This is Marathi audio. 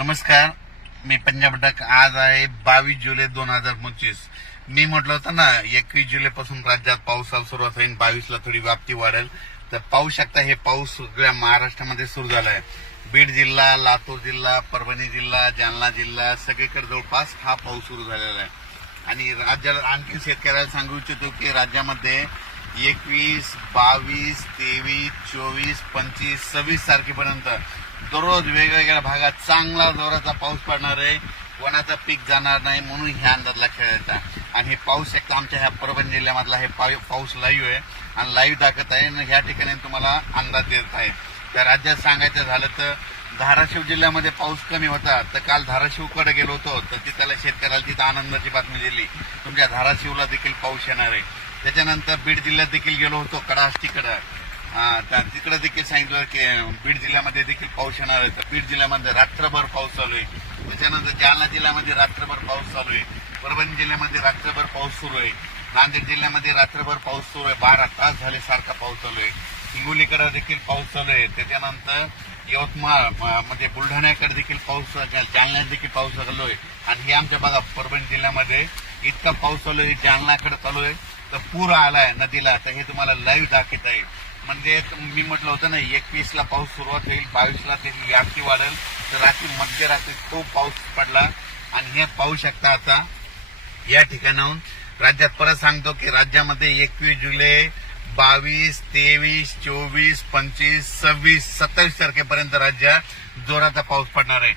नमस्कार, मी पंजाब डक. आज आहे 22 जुलै 2025. मी म्हटलं होतं ना 21 जुलैपासून राज्यात पावसाला सुरुवात होईल, 22ला थोडी व्याप्ती वाढेल. तर पाहू शकता हे पाऊस सगळ्या महाराष्ट्रामध्ये सुरू झाला आहे. बीड जिल्हा, लातूर जिल्हा, परभणी जिल्हा, जालना जिल्हा सगळीकडे जवळपास हा पाऊस सुरू झालेला आहे. आणि राज्याला आणखी शेतकऱ्याला सांगू इच्छितो की राज्यामध्ये 21, 22, 23, 24, 25, 26 तारखेपर्यंत दररोज वेगवेगळ्या भागात चांगला जोराचा पाऊस पडणार आहे. कोणाचं पीक जाणार नाही म्हणून ह्या अंदाज लक्षात येतात. आणि हे पाऊस शकता आमच्या ह्या परभणी जिल्ह्यामधला हे पाऊस लाईव्ह आहे आणि लाईव्ह दाखवत आहे आणि ह्या ठिकाणी तुम्हाला अंदाज देत आहे. त्या राज्यात सांगायचं झालं तर धाराशिव जिल्ह्यामध्ये पाऊस कमी होता, तर काल धाराशिवकडे गेलो होतो तर तिथल्या शेतकऱ्याला तिथं आनंदाची बातमी दिली, तुमच्या धाराशिवला देखील पाऊस येणार आहे. त्याच्यानंतर बीड जिल्ह्यात देखील गेलो होतो कडाष्टीकडे, तिकडे देखील सांगितलं की बीड जिल्ह्यामध्ये देखील पाऊस येणार आहे. तर बीड जिल्ह्यामध्ये रात्रभर पाऊस चालू आहे. त्याच्यानंतर जालना जिल्ह्यामध्ये रात्रभर पाऊस चालू आहे. परभणी जिल्ह्यामध्ये रात्रभर पाऊस सुरू आहे. नांदेड जिल्ह्यामध्ये रात्रभर पाऊस सुरू आहे. 12 तास झाले सारखा पाऊस चालू आहे. हिंगोलीकडे देखील पाऊस चालू आहे. त्याच्यानंतर यवतमाळ मध्ये बुलढाण्याकडे देखील पाऊस, जालन्यात देखील पाऊस चालू आहे. आणि हे आमच्या बघा परभणी जिल्ह्यामध्ये इतका पाऊस चालू आहे, जालनाकडे चालू आहे तर पूर आलाय नदीला. तर हे तुम्हाला लाईव्ह दाखवत आहे. म्हणजे मी म्हटलं होतं ना 21ला पाऊस सुरुवात होईल, 22ला त्याची व्याप्ती वाढेल. तर रात्री मध्यरात्री खूप पाऊस पडला आणि हे पाहू शकता. आता या ठिकाणाहून राज्यात परत सांगतो की राज्यामध्ये 21 जुलै, 22, 23, 24, 25, 26, 27 तारखेपर्यंत राज्यात जोराचा पाऊस पडणार आहे.